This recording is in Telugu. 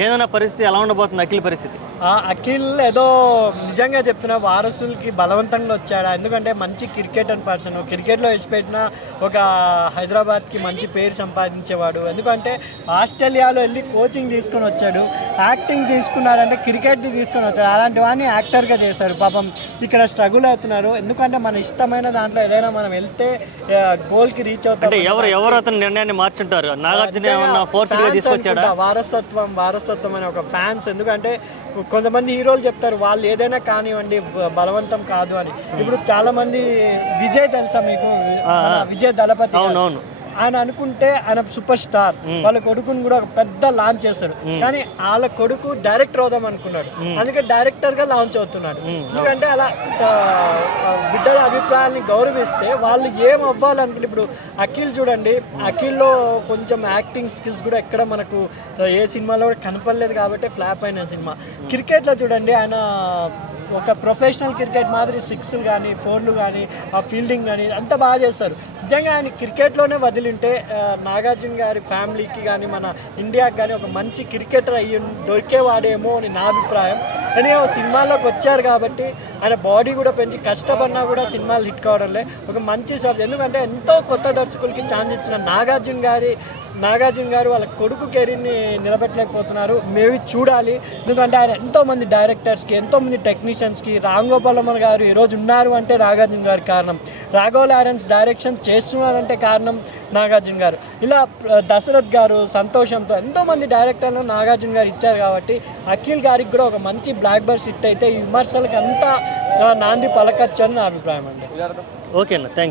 ఏదైనా పరిస్థితి ఎలా ఉండబోతుంది అఖిల్ పరిస్థితి? అఖిల్ ఏదో నిజంగా చెప్తున్నా వారసులకి బలవంతంగా వచ్చాడా, ఎందుకంటే మంచి క్రికెట్ అని పర్సన్, క్రికెట్లో వేసిపెట్టిన ఒక హైదరాబాద్కి మంచి పేరు సంపాదించేవాడు. ఎందుకంటే ఆస్ట్రేలియాలో వెళ్ళి కోచింగ్ తీసుకొని వచ్చాడు, యాక్టింగ్ తీసుకున్నాడంటే క్రికెట్ని తీసుకొని వచ్చాడు. అలాంటి వాడిని యాక్టర్గా చేశారు. పాపం ఇక్కడ స్ట్రగుల్ అవుతున్నారు. ఎందుకంటే మన ఇష్టమైన దాంట్లో ఏదైనా మనం వెళ్తే గోల్కి రీచ్ అవుతాం. ఎవరు అతని నిర్ణయాన్ని మార్చుంటారు? నాగార్జున ఏమన్నా ఫోర్స్గా తీసుకొచ్చాడా? వారసత్వం అనే ఒక ఫ్యాన్స్. ఎందుకంటే కొంతమంది హీరోలు చెప్తారు వాళ్ళు ఏదైనా కానివ్వండి బలవంతం కాదు అని. ఇప్పుడు చాలా మంది విజయ్ తెలుసా మీకు? విజయ్ దళపతి ఆయన అనుకుంటే ఆయన సూపర్ స్టార్, వాళ్ళ కొడుకుని కూడా ఒక పెద్ద లాంచ్ చేస్తాడు. కానీ వాళ్ళ కొడుకు డైరెక్టర్ అవుదాం అనుకున్నాడు, అందుకే డైరెక్టర్ గా లాంచ్ అవుతున్నాడు. ఎందుకంటే అలా బిడ్డల అభిప్రాయాన్ని గౌరవిస్తే వాళ్ళు ఏం అవ్వాలనుకుంటే, ఇప్పుడు అఖిల్ చూడండి, అఖిల్లో కొంచెం యాక్టింగ్ స్కిల్స్ కూడా ఎక్కడ మనకు ఏ సినిమాలో కూడా కనపడలేదు కాబట్టి ఫ్లాప్ అయిన సినిమా. క్రికెట్లో చూడండి, ఆయన ఒక ప్రొఫెషనల్ క్రికెట్ మాదిరి 6లు కానీ 4లు కానీ ఆ ఫీల్డింగ్ కానీ అంత బాగా చేస్తారు. నిజంగా ఆయన క్రికెట్లోనే వదిలింటే నాగార్జున గారి ఫ్యామిలీకి కానీ మన ఇండియాకి కానీ ఒక మంచి క్రికెటర్ అయ్యి దొరికేవాడేమో అని నా అభిప్రాయం. కానీ సినిమాల్లోకి వచ్చారు కాబట్టి ఆయన బాడీ కూడా పెంచి కష్టపడినా కూడా సినిమాలు హిట్ కావడంలే ఒక మంచి సబ్జెక్ట్. ఎందుకంటే ఎంతో కొత్త దర్శకులకి ఛాన్స్ ఇచ్చిన నాగార్జున గారు వాళ్ళ కొడుకు కెరీర్ని నిలబెట్టలేకపోతున్నారు. మేబీ చూడాలి. ఎందుకంటే ఆయన ఎంతోమంది డైరెక్టర్స్కి, ఎంతోమంది టెక్నీషియన్స్కి, రామ్ గోపాల్ వర్మ గారు ఈరోజు ఉన్నారు అంటే నాగార్జున గారి కారణం, రాఘవ లారెన్స్ డైరెక్షన్ చేస్తున్నారంటే కారణం నాగార్జున గారు. ఇలా దశరథ్ గారు సంతోషంతో ఎంతోమంది డైరెక్టర్లు నాగార్జున గారు ఇచ్చారు కాబట్టి అఖిల్ గారికి కూడా ఒక మంచి బ్లాక్ బస్టర్ హిట్ అయితే ఈ విమర్శలకు అంతా నాంది పలకచ్చు అని నా అభిప్రాయం అండి. ఓకే అన్న, థ్యాంక్ యూ.